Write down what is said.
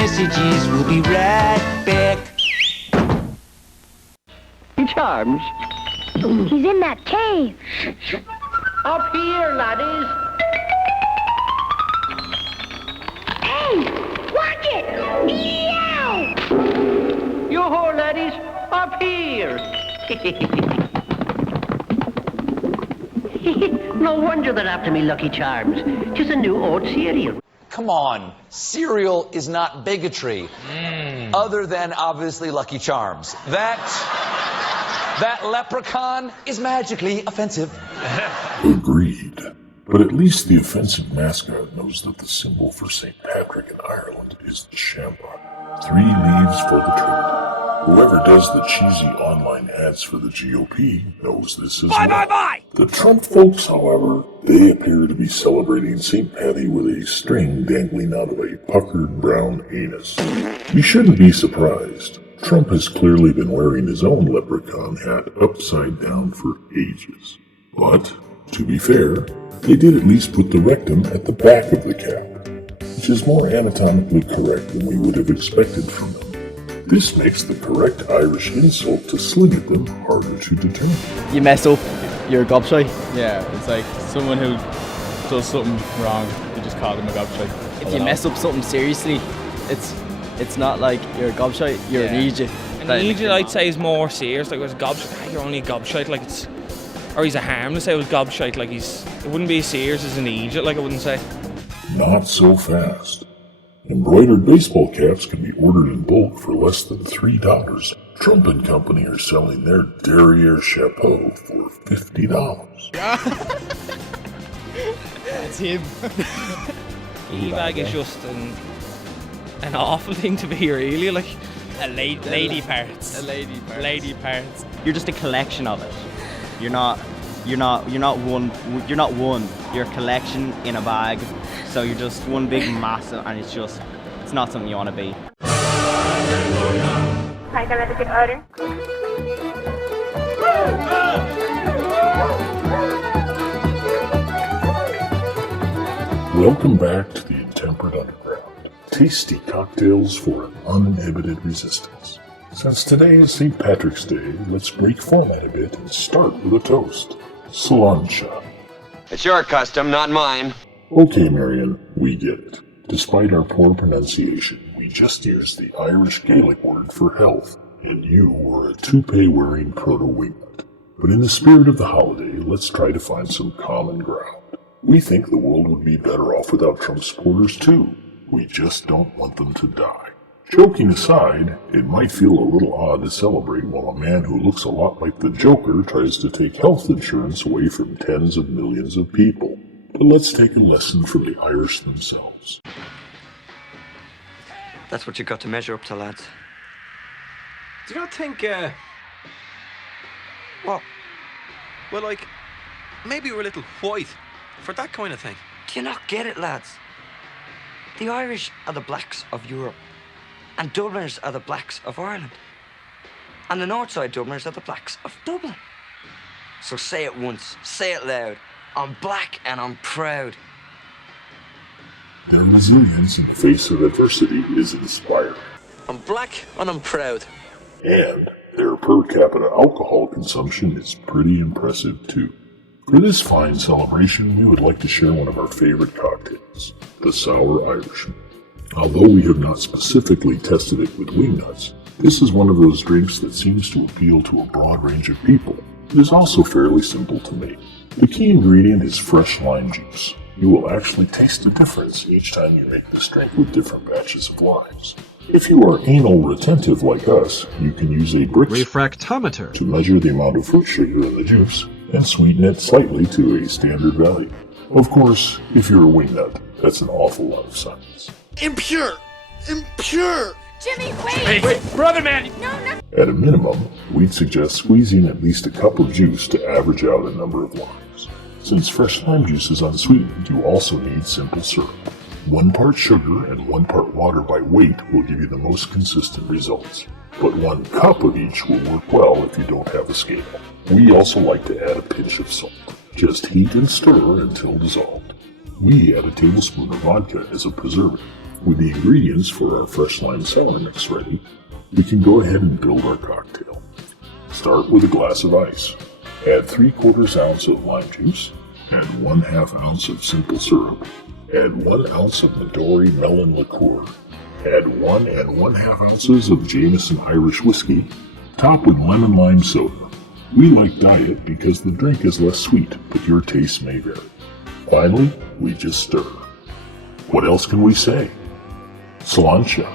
messages. We'll be right back. Charms. He's in that cave. Up here, laddies. Hey, watch it! Yow! Yo-ho, laddies. Up here. No wonder they're after me, Lucky Charms. Just a new oat cereal. Come on, cereal is not bigotry. Other than, obviously, Lucky Charms. That leprechaun is magically offensive. Agreed. But at least the offensive mascot knows that the symbol for St. Patrick in Ireland is the shamrock. 3 leaves for the trip. Whoever does the cheesy online ads for the GOP knows this as well. Bye! The Trump folks, however, they appear to be celebrating St. Patty with a string dangling out of a puckered brown anus. We shouldn't be surprised. Trump has clearly been wearing his own leprechaun hat upside down for ages. But, to be fair, they did at least put the rectum at the back of the cap, which is more anatomically correct than we would have expected from them. This makes the correct Irish insult to sling at them harder to determine. You mess up, you're a gobshite. Yeah, it's like someone who does something wrong, you just call them a gobshite. If you mess up something seriously, it's not like you're a gobshite, you're an idiot. An idiot, I'd say, is more serious. Like, with a gobshite, you're only a gobshite. Like, it's, or he's a harmless. I was gobshite. Like, it wouldn't be as serious as an idiot. Like, I wouldn't say. Not so fast. Embroidered baseball caps can be ordered in bulk for less than $3. Trump and Company are selling their derriere chapeau for $50. That's him. Teabag is just an awful thing to be, really. Like, lady parts. Lady parts. You're just a collection of it. You're not one. You're a collection in a bag. So you're just one big mass, and it's not something you want to be. Hi, can I have a good order? Welcome back to the Intemperate Underground. Tasty cocktails for an uninhibited resistance. Since today is St. Patrick's Day, let's break format a bit and start with a toast. Sláinte. It's your custom, not mine. Okay, Marion, we get it. Despite our poor pronunciation, we just used the Irish Gaelic word for health, and you were a toupee-wearing proto-wingnut. But in the spirit of the holiday, let's try to find some common ground. We think the world would be better off without Trump supporters too. We just don't want them to die. Joking aside, it might feel a little odd to celebrate while a man who looks a lot like the Joker tries to take health insurance away from tens of millions of people. But let's take a lesson from the Irish themselves. That's what you got to measure up to, lads. Do you not think, What? well, like, maybe we're a little white for that kind of thing? Do you not get it, lads? The Irish are the blacks of Europe. And Dubliners are the blacks of Ireland. And the Northside Dubliners are the blacks of Dublin. So say it once, say it loud. I'm black and I'm proud. Their resilience in the face of adversity is inspiring. I'm black and I'm proud. And their per capita alcohol consumption is pretty impressive too. For this fine celebration, we would like to share one of our favorite cocktails, the Sour Irishman. Although we have not specifically tested it with wingnuts, this is one of those drinks that seems to appeal to a broad range of people. It is also fairly simple to make. The key ingredient is fresh lime juice. You will actually taste the difference each time you make this drink with different batches of limes. If you are anal retentive like us, you can use a Brix Refractometer to measure the amount of fruit sugar in the juice and sweeten it slightly to a standard value. Of course, if you're a wingnut, that's an awful lot of science. Impure! Jimmy, wait! Wait, brother man! No. At a minimum, we'd suggest squeezing at least a cup of juice to average out a number of limes. Since fresh lime juice is unsweetened, you also need simple syrup. 1 part sugar and 1 part water by weight will give you the most consistent results. But 1 cup of each will work well if you don't have a scale. We also like to add a pinch of salt. Just heat and stir until dissolved. We add a tablespoon of vodka as a preservative. With the ingredients for our fresh lime sour mix ready, we can go ahead and build our cocktail. Start with a glass of ice. Add 3/4 ounce of lime juice. Add 1/2 ounce of simple syrup. Add 1 ounce of Midori melon liqueur. Add 1 1/2 ounces of Jameson Irish whiskey. Top with lemon lime soda. We like diet because the drink is less sweet, but your taste may vary. Finally, we just stir. What else can we say? Sláinte.